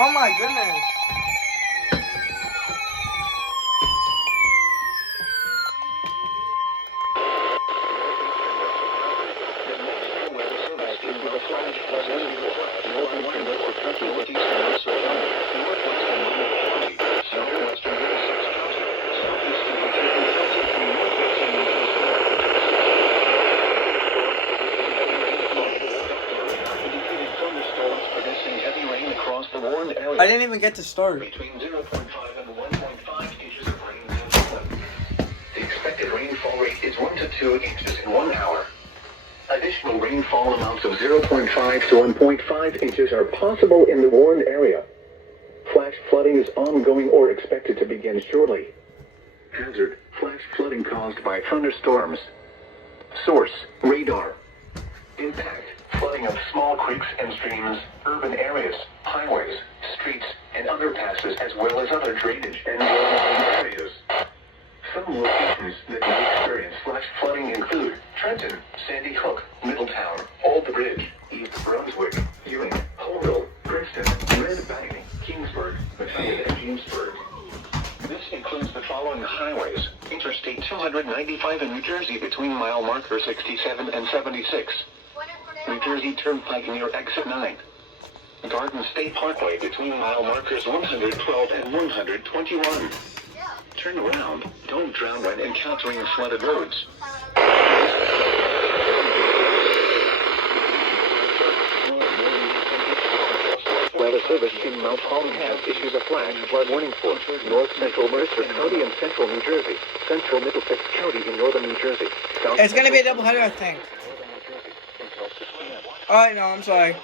Oh my goodness. I didn't even get to start. Between 0.5 and 1.5 inches of rain. The expected rainfall rate is 1 to 2 inches in 1 hour. Additional rainfall amounts of 0.5 to 1.5 inches are possible in the warned area. Flash flooding is ongoing or expected to begin shortly. Hazard: flash flooding caused by thunderstorms. Source: radar. Impact: flooding of small creeks and streams, urban areas, highways, streets, and underpasses, as well as other drainage and waterline areas. Some locations that may experience flash flooding include Trenton, Sandy Hook, Middletown, Old Bridge, East Brunswick, Ewing, Holville, Princeton, Red Bank, Kingsburg, Methuen, and Jamesburg. This includes the following highways: Interstate 295 in New Jersey between mile marker 67 and 76. New Jersey Turnpike near exit 9. Garden State Parkway between mile markers 112 and 121. Turn around. Don't drown when encountering flooded roads. Weather Service in Mount Holly has issued a flash flood warning for North Central Mercer County in central New Jersey, Central Middlesex County in northern New Jersey. It's gonna be a double header, I think. Alright, no, I'm sorry.